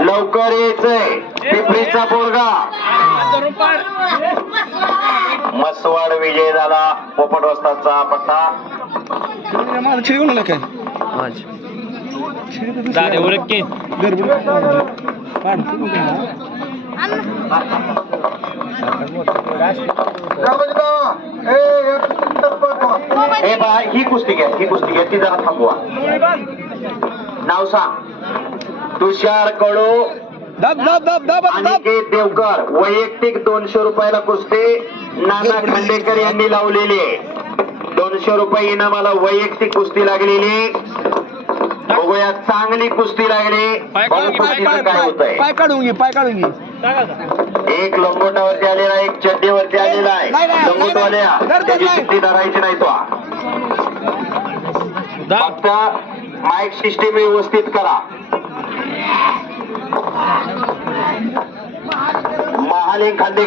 लवकर यायचंय पिंपरीचा पोरगा मसवाड विजय झाला. पोपट वस्ताचा पट्टा हे बा ही कुस्ती घ्या ती जरा थांबवा. नाव सांग. तुषार कडू अनिकेत देवकर. वैयक्तिक 200 रुपयाला कुस्ती नाना खांडेकर यांनी लावलेली आहे. 200 रुपये इनामाला वैयक्तिक कुस्ती लागलेली. बघूया चांगली कुस्ती लागली. कुस्तीचं काय होत आहे. पाय काढून घे एक लंगोटावरती आलेला एक चड्डीवरती आलेला आहे. लंगोटवाल्या त्याची कुस्ती धरायची नाही तो. फक्त माईक सिस्टीम व्यवस्थित करा. महालिंग खांडे